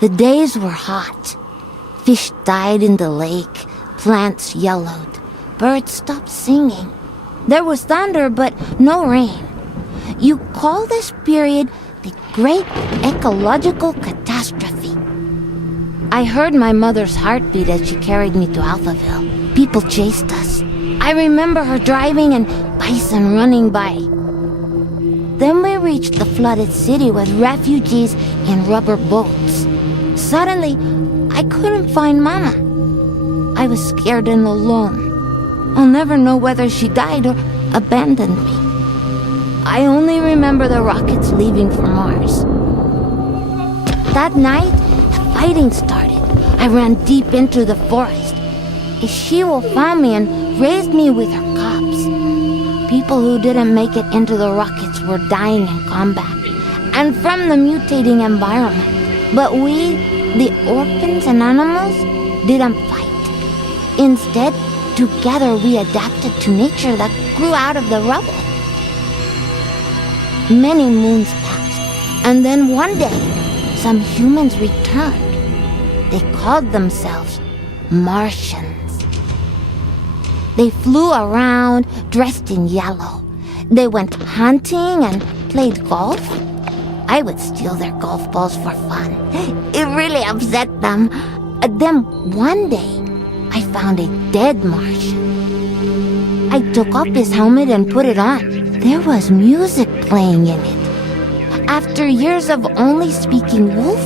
The days were hot. Fish died in the lake, plants yellowed, birds stopped singing. There was thunder, but no rain. You call this period the Great Ecological Catastrophe. I heard my mother's heartbeat as she carried me to Alphaville. People chased us. I remember her driving and bison running by. Then we reached the flooded city with refugees in rubber boats. Suddenly, I couldn't find Mama. I was scared and alone. I'll never know whether she died or abandoned me. I only remember the rockets leaving for Mars. That night, the fighting started. I ran deep into the forest. A she-wolf found me and raised me with her cubs. People who didn't make it into the rockets were dying in combat and from the mutating environment. But we, the orphans and animals, didn't fight. Instead, together we adapted to nature that grew out of the rubble. Many moons passed, and then one day, some humans returned. They called themselves Martians. They flew around dressed in yellow. They went hunting and played golf. I would steal their golf balls for fun. It really upset them. Then one day, I found a dead Martian. I took off his helmet and put it on. There was music playing in it. After years of only speaking wolf,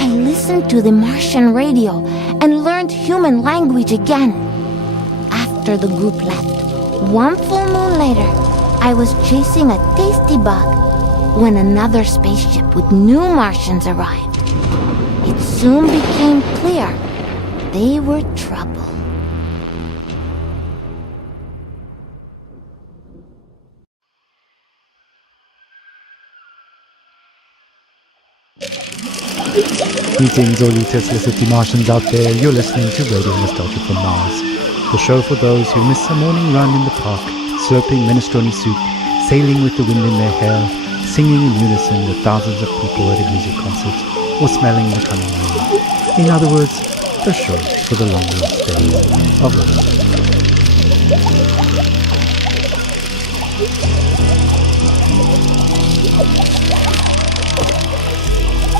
I listened to the Martian radio and learned human language again. After the group left, one full moon later, I was chasing a tasty bug when another spaceship with new Martians arrived. It soon became clear they were trouble. Greetings, all you Tesla City Martians out there. You're listening to Radio Nostalgia from Mars, the show for those who miss a morning run in the park, slurping minestrone soup, sailing with the wind in their hair, singing in unison with thousands of people at a music concert, or smelling the coming rain. In other words, the show for the long lost days of life.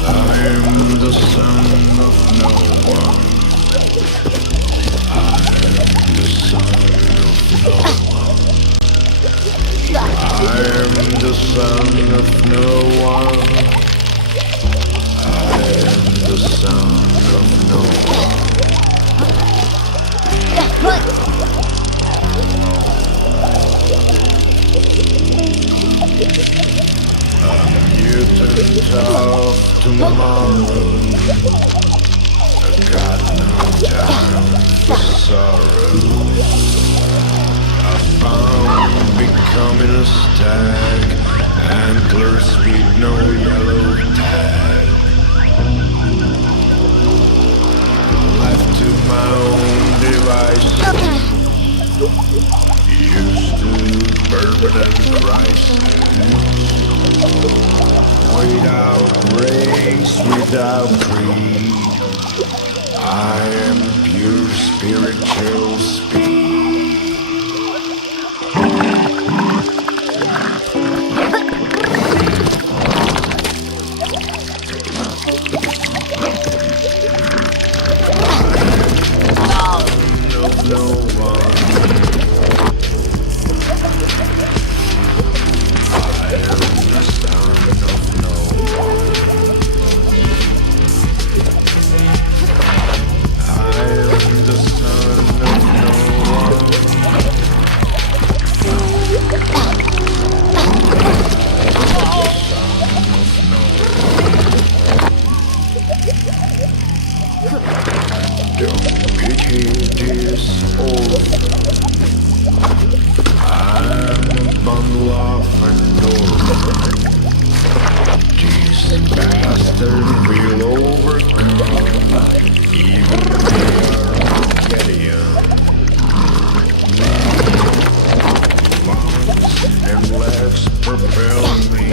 I'm the son of no one. I'm the son of no one. I'm the son of no one. I'm the son of no one. You turned tough tomorrow. I got no time for sorrow. I found becoming a stag, antlers with no yellow tag. Left to my own devices, used to bourbon and crisis. Without race, without creed, I am pure spiritual speed. No one. I am the son of no one. I am the son of no one. Don't pity this orphan. I'm a bundle of endorphins. These bastards will overcome, even they are getting Lungs and legs propel me.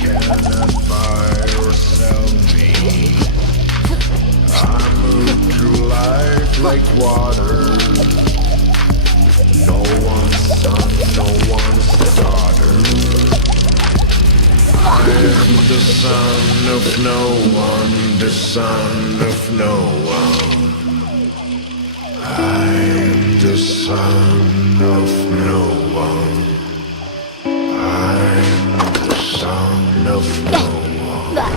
You cannot buy or sell me. I move through life like water. No one's son, no one's daughter. I am the son of no one, the son of no one. I am the son of no one. I am the son of no one.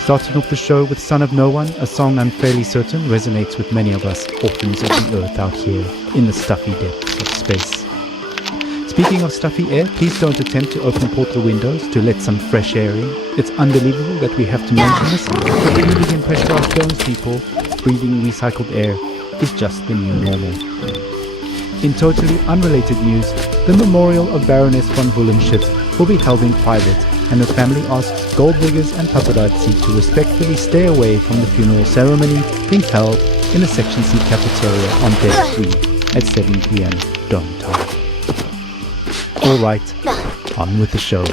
Starting off the show with Son of No One, a song I'm fairly certain resonates with many of us orphans of the earth out here in the stuffy depths of space. Speaking of stuffy air, please don't attempt to open portal windows to let some fresh air in. It's unbelievable that we have to mention this, but breathing in pressurized domes, people, breathing recycled air is just the new normal. In totally unrelated news, the memorial of Baroness von Bullenschitz will be held in private, and her family asks gold diggers and paparazzi to respectfully stay away from the funeral ceremony being held in the Section C cafeteria on Deck 3 at 7 p.m. Dome time. Alright, on with the show.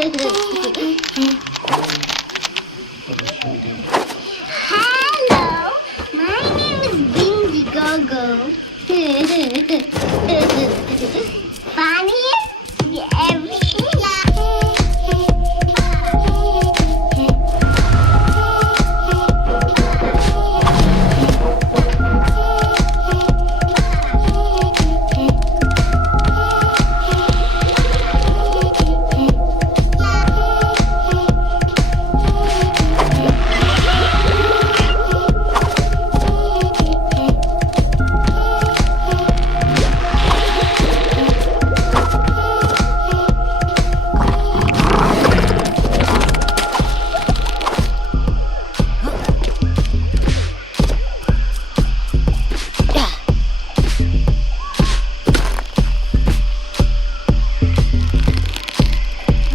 Hello, my name is Bingy Gogo. Funniest you ever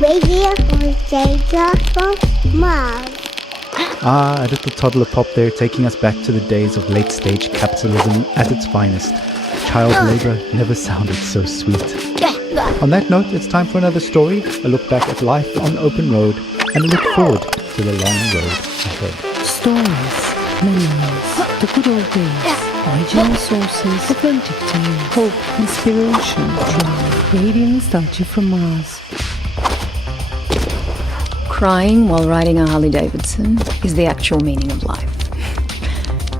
Radio for Data from Mars. Ah, a little toddler pop there, taking us back to the days of late-stage capitalism at its finest. Child labor never sounded so sweet. On that note, it's time for another story, a look back at life on the open road, and a look forward to the long road ahead. Stories, memories, the good old days, original sources, authentic tales, hope, inspiration, drama, radio nostalgia from Mars. Crying while riding a Harley-Davidson is the actual meaning of life.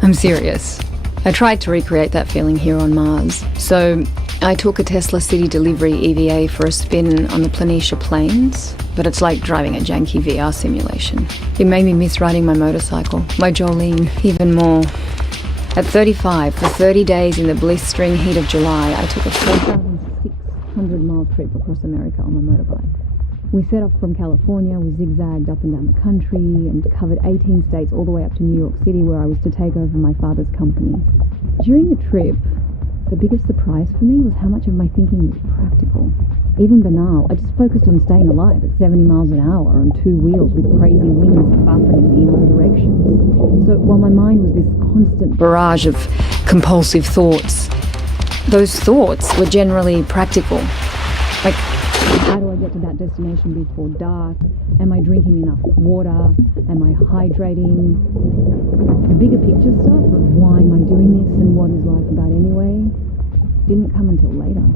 I'm serious. I tried to recreate that feeling here on Mars. So I took a Tesla City Delivery EVA for a spin on the Planitia Plains, but it's like driving a janky VR simulation. It made me miss riding my motorcycle, my Jolene, even more. At 35, for 30 days in the blistering heat of July, I took a 4,600-mile trip across America on my motorbike. We set off from California, we zigzagged up and down the country and covered 18 states all the way up to New York City, where I was to take over my father's company. During the trip, the biggest surprise for me was how much of my thinking was practical. Even banal, I just focused on staying alive at 70 miles an hour on two wheels with crazy winds buffeting me in all directions. So while my mind was this constant barrage of compulsive thoughts, those thoughts were generally practical. Like, how do I get to that destination before dark? Am I drinking enough water? Am I hydrating? The bigger picture stuff of why am I doing this and what is life about anyway didn't come until later.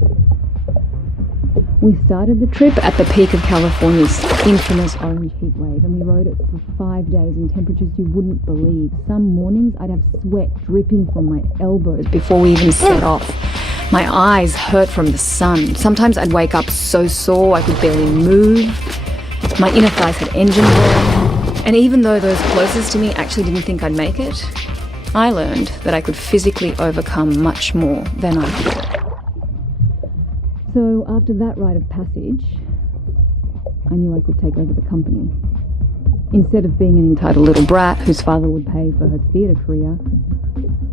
We started the trip at the peak of California's infamous orange heat wave, and we rode it for 5 days in temperatures you wouldn't believe. Some mornings I'd have sweat dripping from my elbows before we even set off. My eyes hurt from the sun. Sometimes I'd wake up so sore I could barely move. My inner thighs had engine burn. And even though those closest to me actually didn't think I'd make it, I learned that I could physically overcome much more than I thought. So after that rite of passage, I knew I could take over the company. Instead of being an entitled little brat whose father would pay for her theatre career,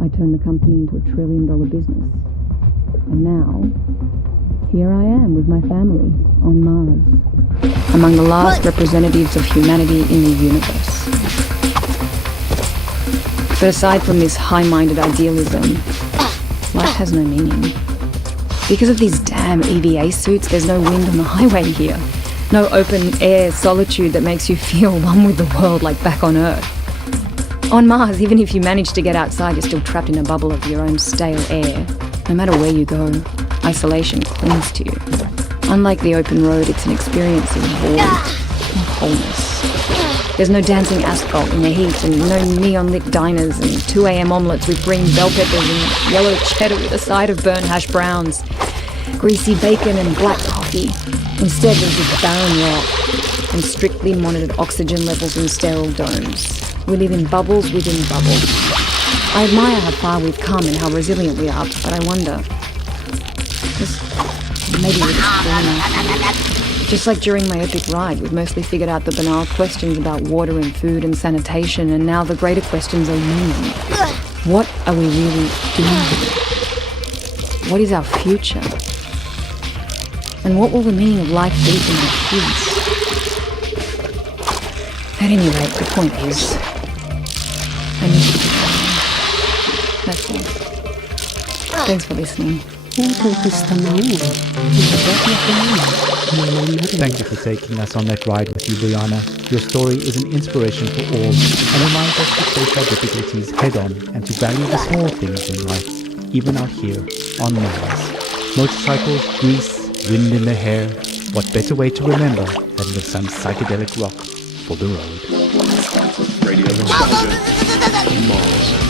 I turned the company into $1 trillion business. And now, here I am with my family on Mars, among the last representatives of humanity in the universe. But aside from this high-minded idealism, life has no meaning. Because of these damn EVA suits, there's no wind on the highway here. No open-air solitude that makes you feel one with the world like back on Earth. On Mars, even if you manage to get outside, you're still trapped in a bubble of your own stale air. No matter where you go, isolation clings to you. Unlike the open road, it's an experience of void, of wholeness. There's no dancing asphalt in the heat, and no neon-lit diners, and 2 a.m. omelettes with green bell peppers and yellow cheddar with a side of burnt hash browns, greasy bacon and black coffee. Instead, there's this barren rock and strictly monitored oxygen levels in sterile domes. We live in bubbles within bubbles. I admire how far we've come and how resilient we are, but I wonder, maybe we're just born enough. Just like during my epic ride, we've mostly figured out the banal questions about water and food and sanitation, and now the greater questions are looming. What are we really doing? What is our future? And what will the meaning of life be for my kids? At any rate, the point is, I need to be alone. That's all. Thanks for listening. Until questa manhã, il Thank you for taking us on that ride with you, Brianna. Your story is an inspiration for all and reminds us to face our difficulties head on and to value the small things in life, even out here on Mars. Motorcycles, grease, wind in the hair. What better way to remember than with some psychedelic rock for the road? Radio nostalgia. Mars.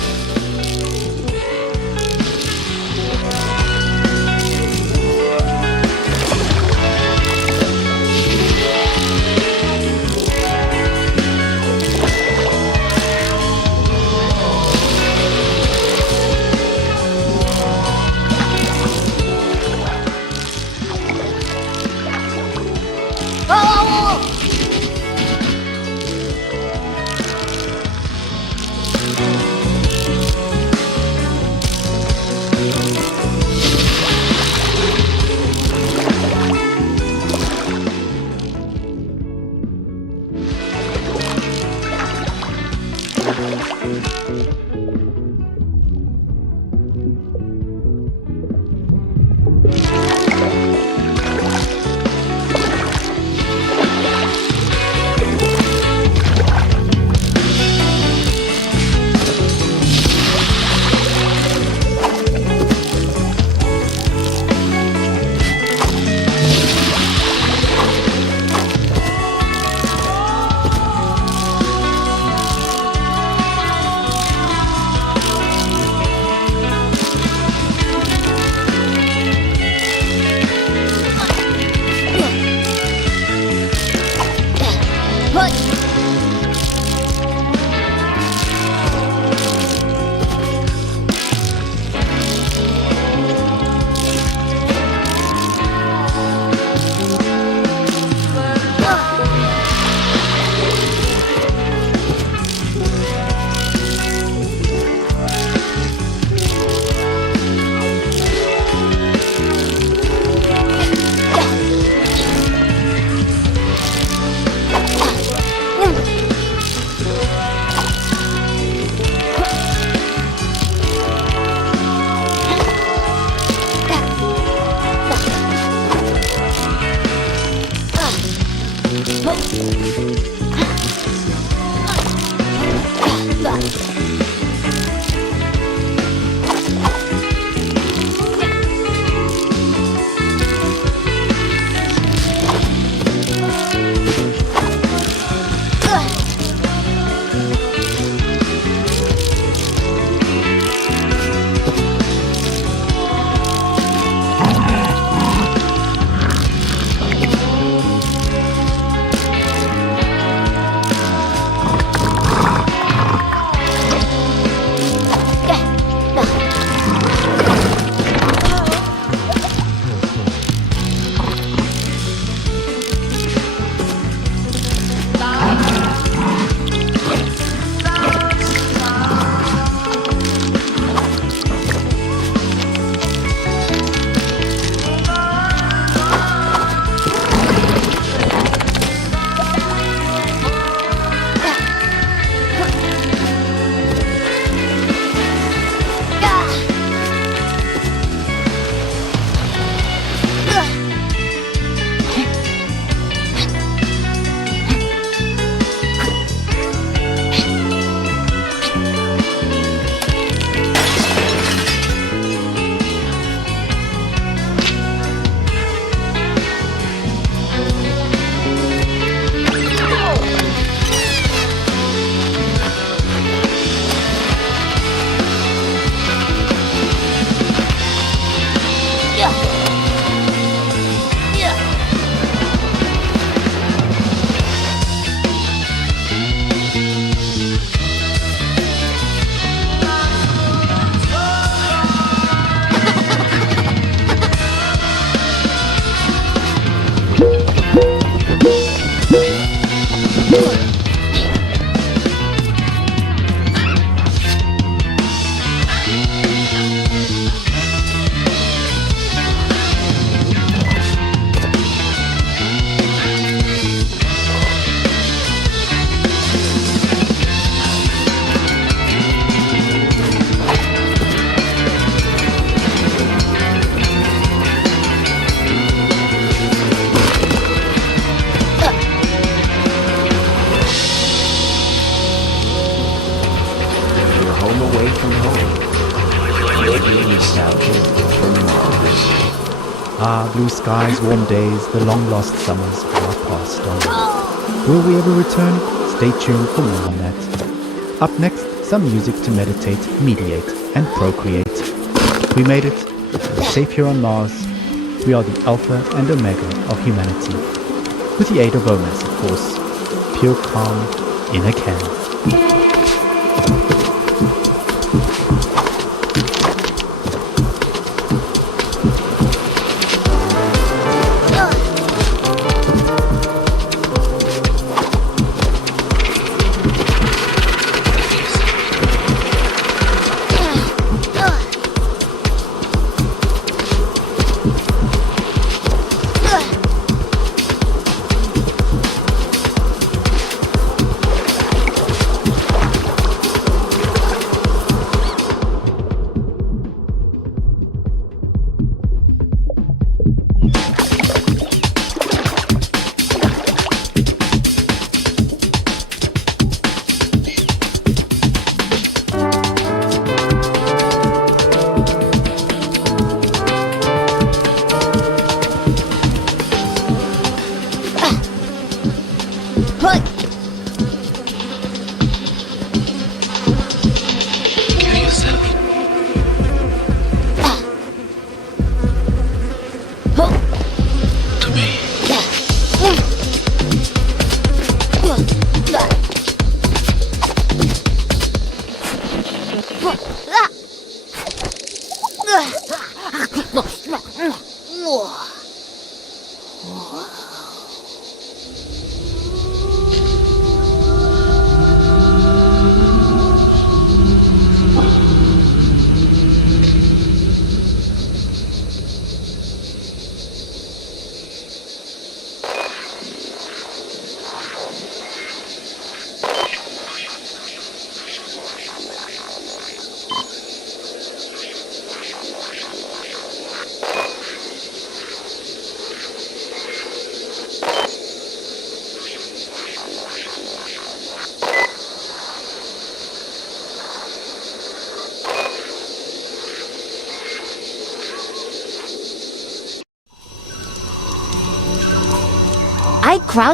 blue skies, warm days, the long-lost summers are passed on. Will we ever return? Stay tuned for more on that. Up next, some music to meditate, mediate, and procreate. We made it. We're safe here on Mars. We are the alpha and omega of humanity. With the aid of Omas, of course. Pure calm in a can. I crouched